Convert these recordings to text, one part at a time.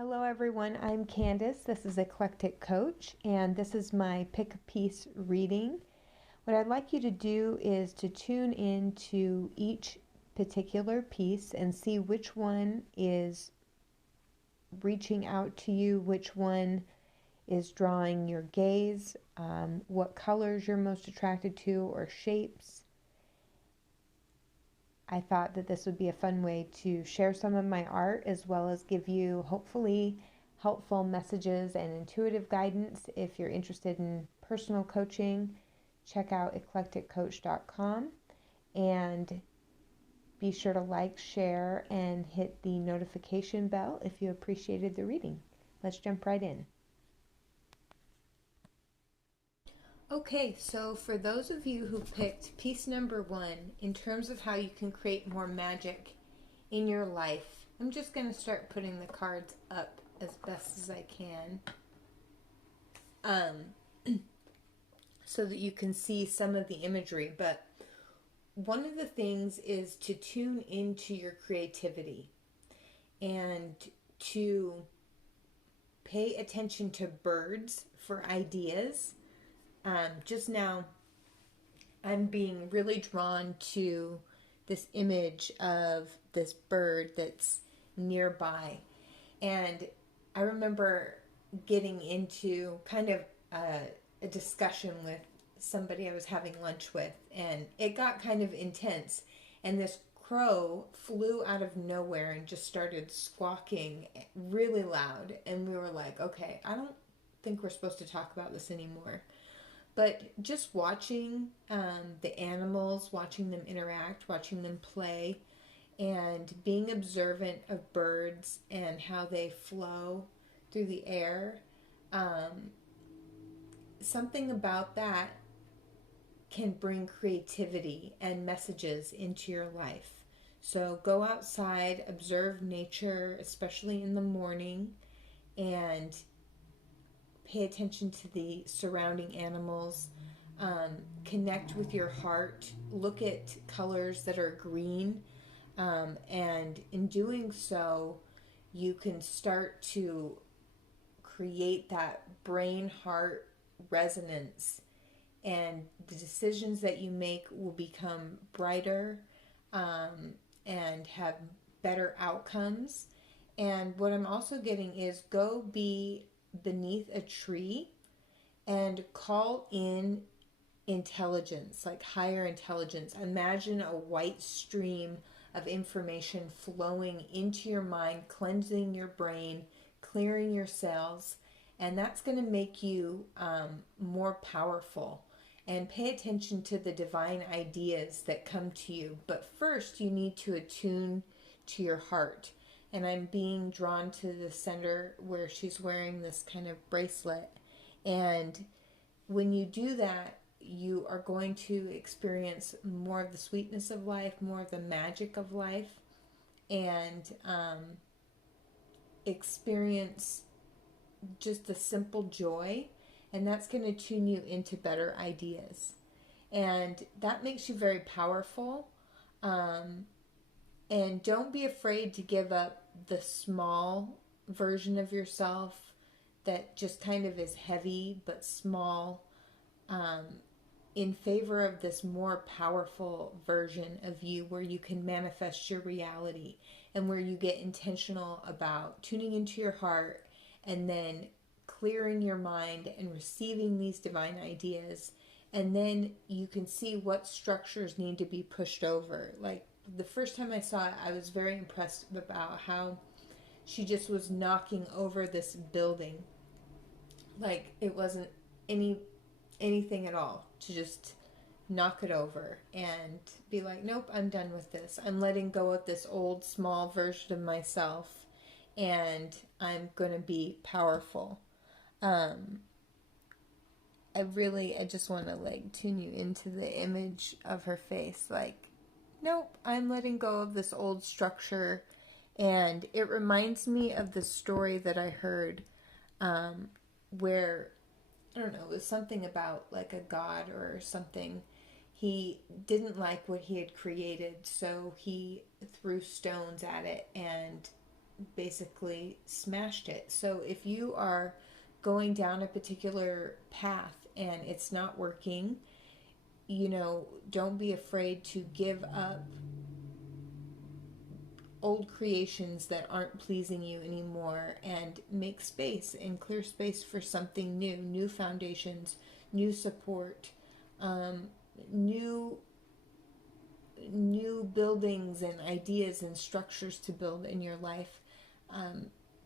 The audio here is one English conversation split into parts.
Hello everyone, I'm Candace. This is Eclectic Coach, and this is my pick a piece reading. What I'd like you to do is to tune into each particular piece and see which one is reaching out to you, which one is drawing your gaze, what colors you're most attracted to or shapes. I thought that this would be a fun way to share some of my art as well as give you hopefully helpful messages and intuitive guidance. If you're interested in personal coaching, check out eclecticcoach.com and be sure to like, share, and hit the notification bell if you appreciated the reading. Let's jump right in. Okay, so for those of you who picked piece number 1, in terms of how you can create more magic in your life, I'm just going to start putting the cards up as best as I can so that you can see some of the imagery. But one of the things is to tune into your creativity and to pay attention to birds for ideas. Just now, I'm being really drawn to this image of this bird that's nearby. And I remember getting into kind of a discussion with somebody I was having lunch with, and it got kind of intense. And this crow flew out of nowhere and just started squawking really loud. And we were like, okay, I don't think we're supposed to talk about this anymore. But just watching the animals, watching them interact, watching them play, and being observant of birds and how they flow through the air, something about that can bring creativity and messages into your life. So go outside, observe nature, especially in the morning, and pay attention to the surrounding animals, connect with your heart, look at colors that are green, and in doing so, you can start to create that brain-heart resonance, and the decisions that you make will become brighter and have better outcomes. And what I'm also getting is go be beneath a tree and call in intelligence, like higher intelligence. Imagine a white stream of information flowing into your mind, cleansing your brain, clearing your cells, and that's going to make you more powerful. And pay attention to the divine ideas that come to you. But first, you need to attune to your heart. And I'm being drawn to the center where she's wearing this kind of bracelet. And when you do that, you are going to experience more of the sweetness of life, more of the magic of life, and experience just the simple joy. And that's going to tune you into better ideas. And that makes you very powerful. And don't be afraid to give up the small version of yourself that just kind of is heavy but small, in favor of this more powerful version of you where you can manifest your reality and where you get intentional about tuning into your heart and then clearing your mind and receiving these divine ideas. And then you can see what structures need to be pushed over. Like the first time I saw it, I was very impressed about how she just was knocking over this building. Like it wasn't anything at all, to just knock it over and be like, nope, I'm done with this. I'm letting go of this old small version of myself and I'm going to be powerful. I just want to like tune you into the image of her face. Like, nope, I'm letting go of this old structure. And it reminds me of the story that I heard where, I don't know, it was something about like a god or something. He didn't like what he had created, so he threw stones at it and basically smashed it. So if you are going down a particular path and it's not working, don't be afraid to give up old creations that aren't pleasing you anymore, and make space and clear space for something new foundations, new support, new buildings and ideas and structures to build in your life.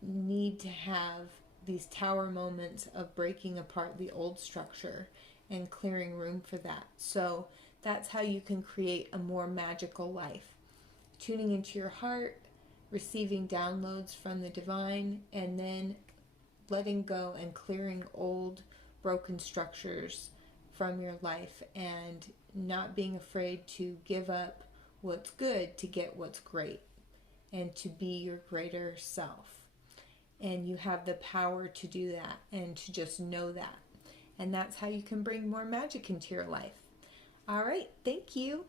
Need to have these tower moments of breaking apart the old structure and clearing room for that. So that's how you can create a more magical life. Tuning into your heart, receiving downloads from the divine, and then letting go and clearing old broken structures from your life, and not being afraid to give up what's good to get what's great and to be your greater self. And you have the power to do that and to just know that. And that's how you can bring more magic into your life. All right, thank you.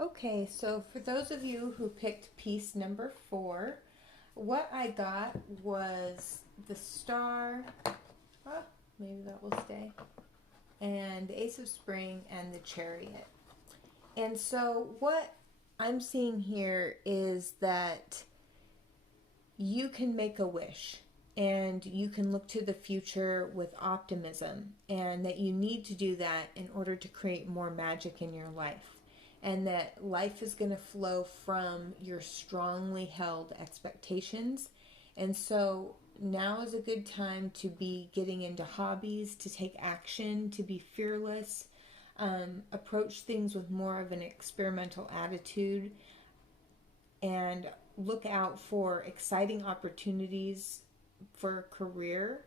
Okay, so for those of you who picked piece number 4, what I got was the star, maybe that will stay, and the Ace of Spring and the Chariot. And so what I'm seeing here is that you can make a wish and you can look to the future with optimism, and that you need to do that in order to create more magic in your life, and that life is going to flow from your strongly held expectations. And so now is a good time to be getting into hobbies, to take action, to be fearless, approach things with more of an experimental attitude, and look out for exciting opportunities for a career.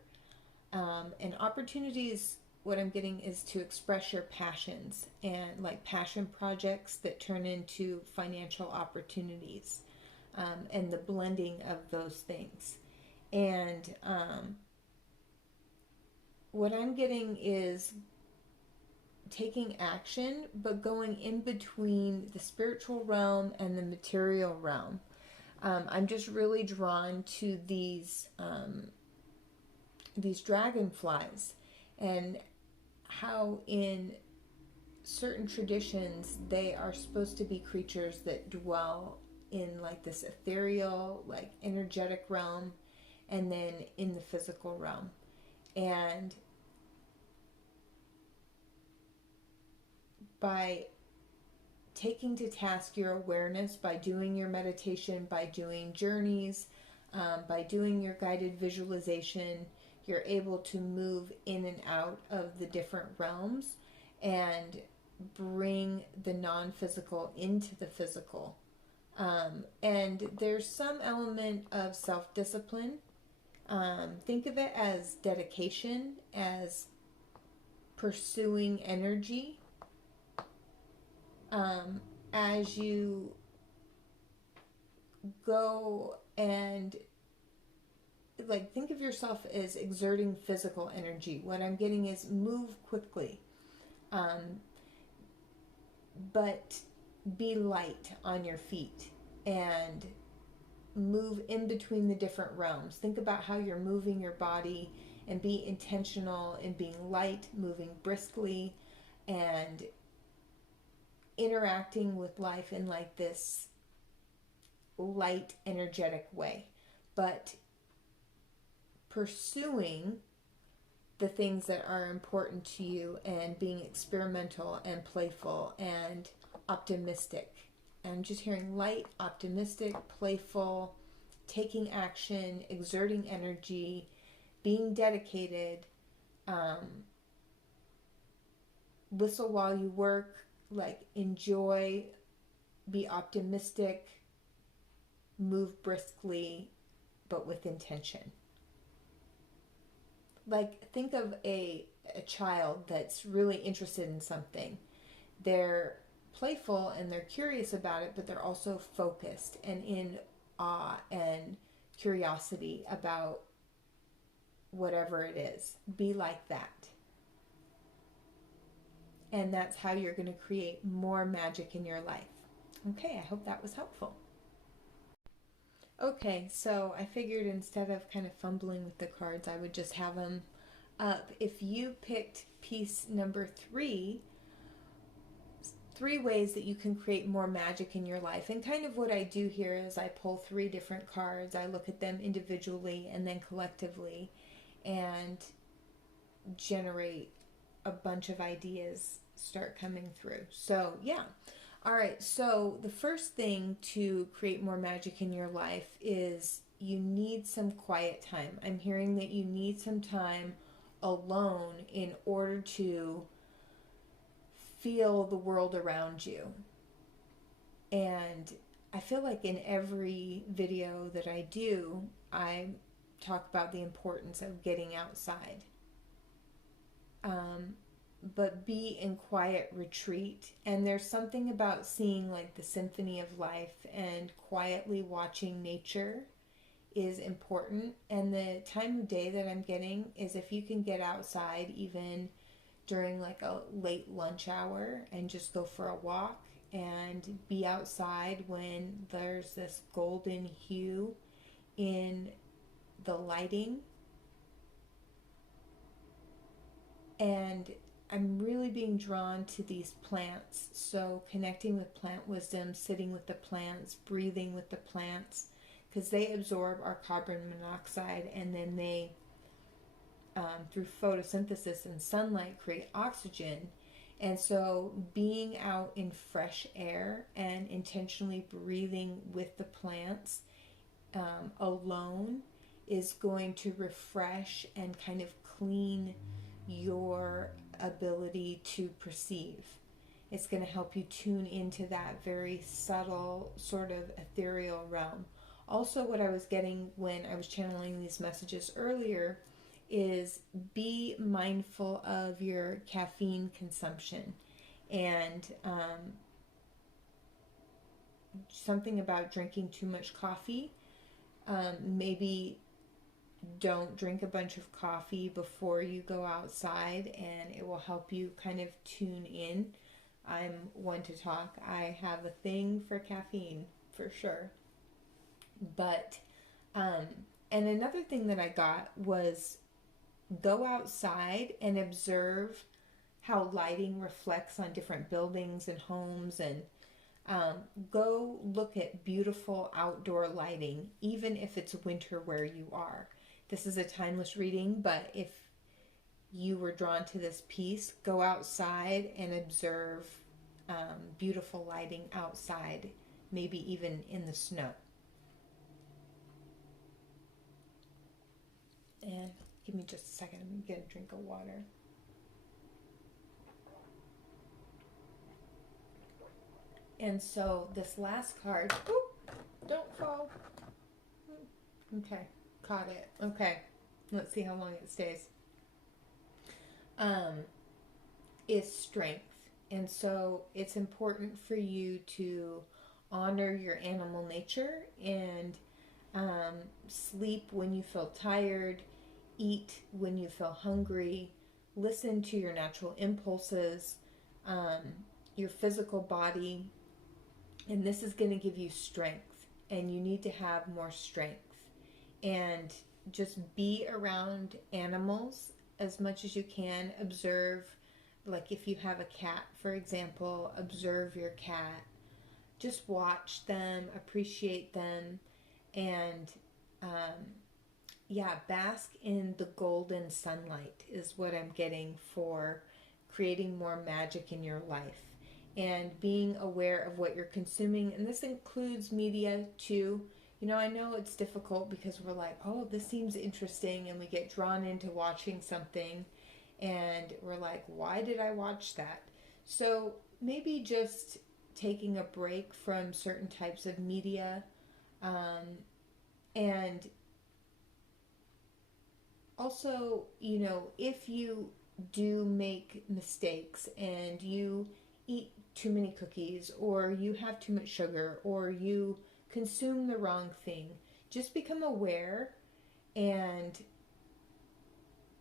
And opportunities, what I'm getting is to express your passions, and like passion projects that turn into financial opportunities, and the blending of those things. And what I'm getting is taking action, but going in between the spiritual realm and the material realm. I'm just really drawn to these dragonflies, and how in certain traditions they are supposed to be creatures that dwell in like this ethereal, like energetic realm, and then in the physical realm. And by taking to task your awareness, by doing your meditation, by doing journeys, by doing your guided visualization, you're able to move in and out of the different realms and bring the non-physical into the physical. And there's some element of self-discipline. Think of it as dedication, as pursuing energy. As you go and think of yourself as exerting physical energy. What I'm getting is move quickly, but be light on your feet and move in between the different realms. Think about how you're moving your body, and be intentional in being light, moving briskly, and interacting with life in like this light, energetic way, but pursuing the things that are important to you, and being experimental and playful and optimistic. I'm just hearing light, optimistic, playful, taking action, exerting energy, being dedicated, whistle while you work, enjoy, be optimistic, move briskly, but with intention. Think of a child that's really interested in something. They're playful and they're curious about it, but they're also focused and in awe and curiosity about whatever it is. Be like that. And that's how you're going to create more magic in your life. Okay, I hope that was helpful. Okay, so I figured instead of kind of fumbling with the cards, I would just have them up. If you picked piece number three, three ways that you can create more magic in your life. And kind of what I do here is I pull three different cards, I look at them individually and then collectively, and generate a bunch of ideas start coming through. So, yeah. All right. So, the first thing to create more magic in your life is you need some quiet time. I'm hearing that you need some time alone in order to feel the world around you. And I feel like in every video that I do, I talk about the importance of getting outside. But be in quiet retreat. And there's something about seeing like the symphony of life and quietly watching nature is important. And the time of day that I'm getting is if you can get outside even during like a late lunch hour and just go for a walk and be outside when there's this golden hue in the lighting. And I'm really being drawn to these plants. So connecting with plant wisdom, sitting with the plants, breathing with the plants, because they absorb our carbon monoxide and then they, through photosynthesis and sunlight, create oxygen. And so being out in fresh air and intentionally breathing with the plants alone is going to refresh and kind of clean your ability to perceive. It's going to help you tune into that very subtle sort of ethereal realm. Also, what I was getting when I was channeling these messages earlier is be mindful of your caffeine consumption. And something about drinking too much coffee. Maybe don't drink a bunch of coffee before you go outside, and it will help you kind of tune in. I'm one to talk. I have a thing for caffeine for sure. But and another thing that I got was go outside and observe how lighting reflects on different buildings and homes, and go look at beautiful outdoor lighting, even if it's winter where you are. This is a timeless reading, but if you were drawn to this piece, go outside and observe beautiful lighting outside, maybe even in the snow. And give me just a second, I'm going to get a drink of water. And so this last card, don't fall. Okay, caught it. Okay, let's see how long it stays. Is strength. And so it's important for you to honor your animal nature and sleep when you feel tired, eat when you feel hungry, listen to your natural impulses, your physical body, and this is going to give you strength, and you need to have more strength. And just be around animals as much as you can. Observe, like if you have a cat, for example, observe your cat. Just watch them, appreciate them, and bask in the golden sunlight is what I'm getting for creating more magic in your life. And being aware of what you're consuming, and this includes media too. You know, I know it's difficult because we're like, oh, this seems interesting, and we get drawn into watching something, and we're like, why did I watch that? So maybe just taking a break from certain types of media, and also, you know, if you do make mistakes and you eat too many cookies, or you have too much sugar, or you consume the wrong thing, just become aware and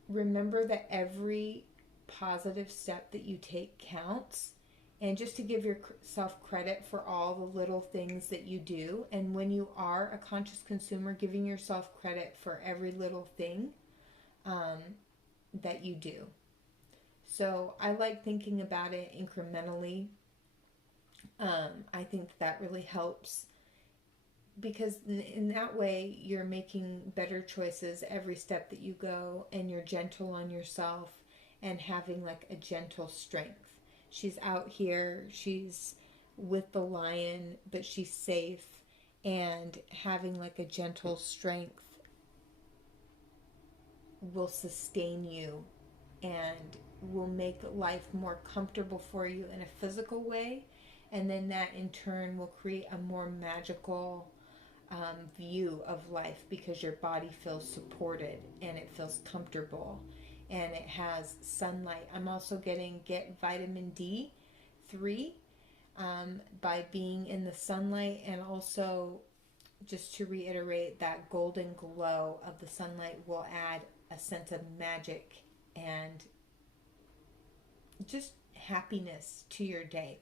remember that every positive step that you take counts, and just to give yourself credit for all the little things that you do. And when you are a conscious consumer, giving yourself credit for every little thing that you do. So I like thinking about it incrementally. I think that really helps, because in that way you're making better choices every step that you go, and you're gentle on yourself and having like a gentle strength. She's out here, she's with the lion, but she's safe, and having like a gentle strength will sustain you and will make life more comfortable for you in a physical way. And then that in turn will create a more magical view of life, because your body feels supported and it feels comfortable and it has sunlight. I'm also get vitamin D3 by being in the sunlight, and also, just to reiterate, that golden glow of the sunlight will add a sense of magic and just happiness to your day.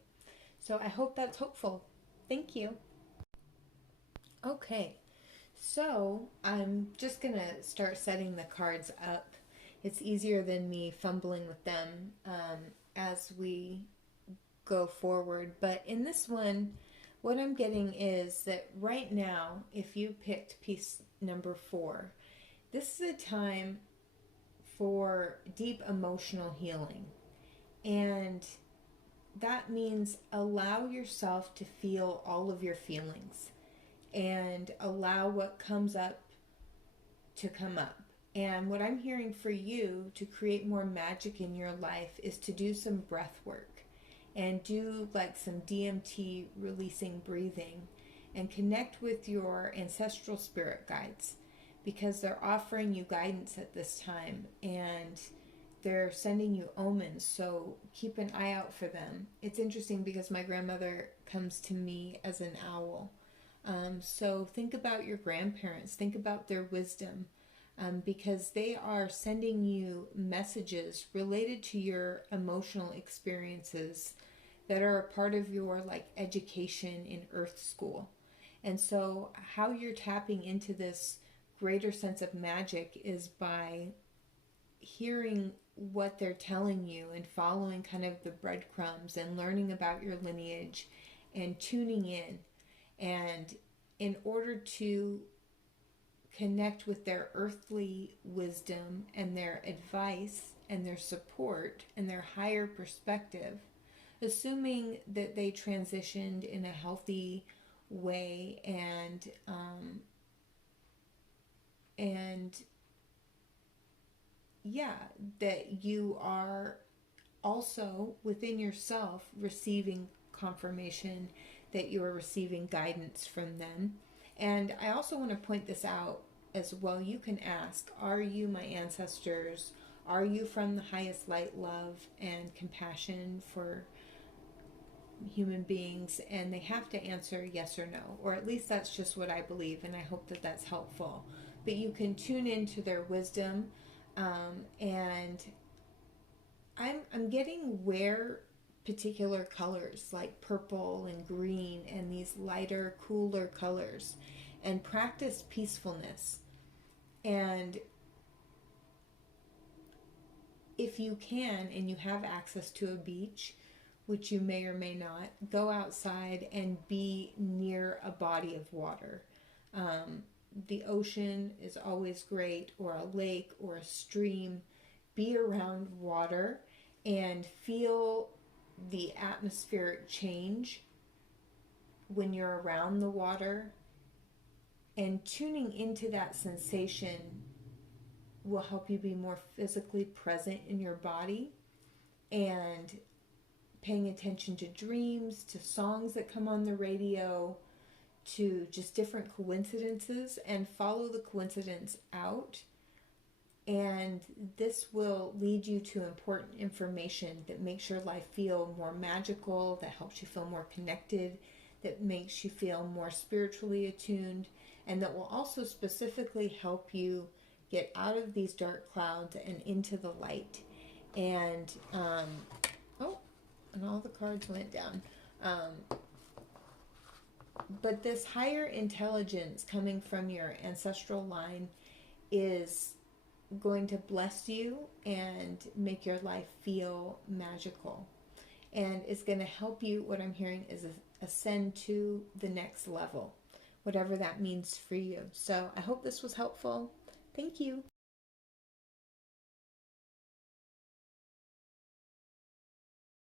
So I hope that's hopeful. Thank you. Okay, so I'm just going to start setting the cards up. It's easier than me fumbling with them as we go forward. But in this one, what I'm getting is that right now, if you picked piece number 4, this is a time for deep emotional healing. And that means allow yourself to feel all of your feelings and allow what comes up to come up. And what I'm hearing for you to create more magic in your life is to do some breath work and do like some DMT releasing breathing and connect with your ancestral spirit guides, because they're offering you guidance at this time and they're sending you omens, so keep an eye out for them. It's interesting because my grandmother comes to me as an owl. So think about your grandparents, think about their wisdom, because they are sending you messages related to your emotional experiences that are a part of your like education in Earth School. And so how you're tapping into this greater sense of magic is by hearing what they're telling you and following kind of the breadcrumbs and learning about your lineage and tuning in. And in order to connect with their earthly wisdom and their advice and their support and their higher perspective, assuming that they transitioned in a healthy way and yeah, that you are also within yourself receiving confirmation that you are receiving guidance from them. And I also want to point this out as well. You can ask, are you my ancestors? Are you from the highest light, love, and compassion for human beings? And they have to answer yes or no, or at least that's just what I believe, and I hope that that's helpful. But you can tune into their wisdom, and I'm getting wear particular colors like purple and green and these lighter, cooler colors, and practice peacefulness. And if you can and you have access to a beach, which you may or may not, go outside and be near a body of water. The ocean is always great, or a lake or a stream. Be around water and feel the atmospheric change when you're around the water. And tuning into that sensation will help you be more physically present in your body, and paying attention to dreams, to songs that come on the radio, to just different coincidences, and follow the coincidence out. And this will lead you to important information that makes your life feel more magical, that helps you feel more connected, that makes you feel more spiritually attuned, and that will also specifically help you get out of these dark clouds and into the light. And and all the cards went down. But this higher intelligence coming from your ancestral line is going to bless you and make your life feel magical. And it's going to help you, what I'm hearing is ascend to the next level, whatever that means for you. So I hope this was helpful. Thank you.